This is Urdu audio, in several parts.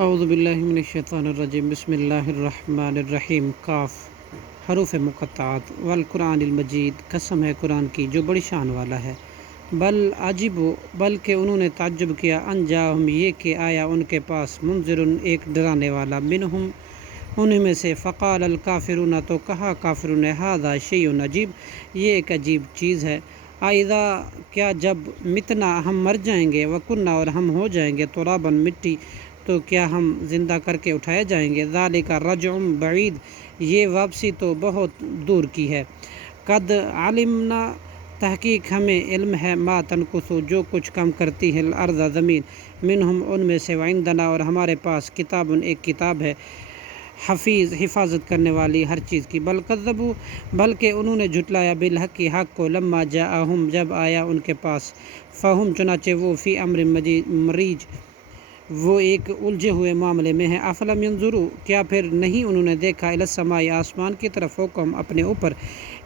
اعوذ باللہ من الشیطان الرجیم بسم اللہ الرحمن الرحیم کاف حروف مقطعات والقرآن المجید، قسم ہے قرآن کی جو بڑی شان والا ہے۔ بل عجیبو، بلکہ انہوں نے تعجب کیا، ان جاہم، یہ کہ آیا ان کے پاس، منذرن، ایک ڈرانے والا، منہم، انہیں میں سے، فقال الکافرون، تو کہا کافروں نے، ھذا شیء عجیب، یہ ایک عجیب چیز ہے، اذا، کیا جب، متنا، ہم مر جائیں گے، وکننا، اور ہم ہو جائیں گے، ترابا، مٹی، تو کیا ہم زندہ کر کے اٹھائے جائیں گے، ذالک رجع بعید، یہ واپسی تو بہت دور کی ہے، قد علمنا، تحقیق ہمیں علم ہے، ما تنقص، جو کچھ کم کرتی ہے، الارض، زمین، منہم، ان میں سے، وعندنا، اور ہمارے پاس، کتاب، ایک کتاب ہے، حفیظ، حفاظت کرنے والی ہر چیز کی، بل کذبوا، بلکہ انہوں نے جھٹلایا، بالحق، حق کو، لما جاءہم، جب آیا ان کے پاس، فہم، چنانچہ وہ، فی امر مریج، وہ ایک الجھے ہوئے معاملے میں ہیں، افلم ینظروا، کیا پھر نہیں انہوں نے دیکھا، الی السماء، آسمان کی طرف، فوقہم، اپنے اوپر،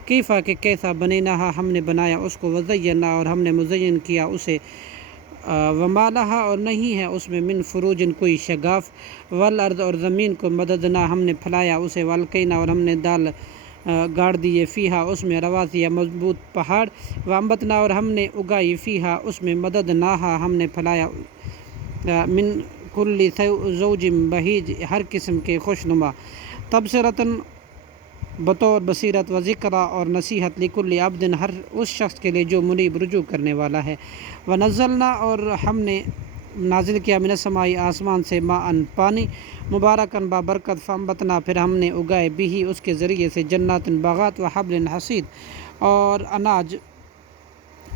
کیفا، کہ کیسا، بنیناہا، ہم نے بنایا اس کو، وزینا، اور ہم نے مزین کیا اسے، وما لہا، اور نہیں ہے اس میں، من فروج، کوئی شگاف، والارض، اور زمین کو، مددنا، ہم نے پھیلایا اسے، والقینا، اور ہم نے گاڑ دیے، فیہا، اس میں، رواسیا، مضبوط پہاڑ، وانبتنا، اور ہم نے اگائی، فیہا، اس میں، مددناہا، ہم نے پھیلایا، من کل زوج بہیج، ہر قسم کے خوشنما، تبصرۃ، بطور بصیرت، و ذکریٰ، اور نصیحت، لکل عبد، ہر اس شخص کے لیے جو منیب، رجوع کرنے والا ہے، ونزلنا، اور ہم نے نازل کیا، من السماء، آسمان سے، ماء، پانی، مبارکاً، بابرکت، فانبتنا، پھر ہم نے اگائے، بھی، اس کے ذریعے سے، جنات، باغات، وحبل حصید، اور اناج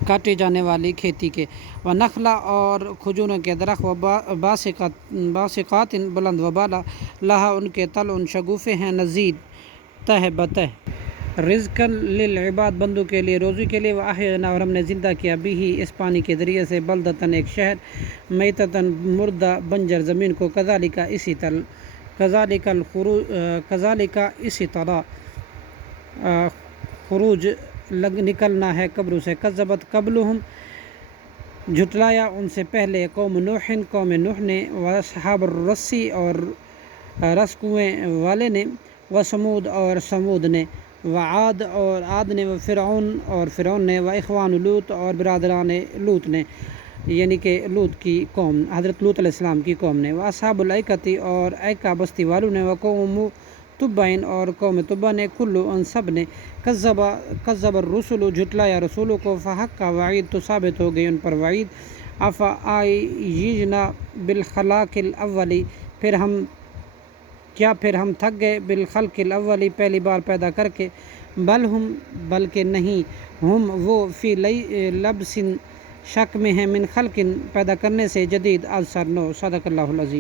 کاٹے جانے والی کھیتی کے، ونخلا، اور کھجوروں کے درخت، باسقات، بلند، وبالا، لہا، ان کے تل، ان شگوفے ہیں، نزید، تہ بتہ، رزقاً للعباد، بندوں کے لیے، روزی کے لیے، واحیینا، اور ہم نے زندہ کیا، بھی، اس پانی کے ذریعے سے، بلدتاً، ایک شہر، میتتاً، مردہ، بنجر زمین کو، کذالک، اسی طرح، کذالک، اسی طرح، خروج، نکلنا ہے قبروں سے، کذبت قبلہم، جھٹلایا ان سے پہلے، قوم نوح، قوم نوح نے، واصحاب الرسی، اور رس کنویں والے نے، وثمود، اور سمود نے، وعاد، اور عاد نے، وفرعون، اور فرعون نے، واخوان لوط، اور برادران لوط نے، یعنی کہ لوط کی قوم، حضرت لوط علیہ السلام کی قوم نے، واصحاب الایکۃ، اور ایکا بستی والوں نے، وقوم تبع، اور قوم تبع نے، کلو، ان سب نے، کذب الرسل، جھٹلایا رسولوں کو، فحق وعید، تو ثابت ہو گئی ان پر وعید، افعیجنا بالخلاق الاولی، پھر ہم تھک گئے، بالخلق الاولی، پہلی بار پیدا کر کے، بل ہم، بلکہ نہیں، ہم، وہ، فی لبس، شک میں ہیں، من خلق، پیدا کرنے سے، جدید، از سر نو، صدق اللہ العظیم۔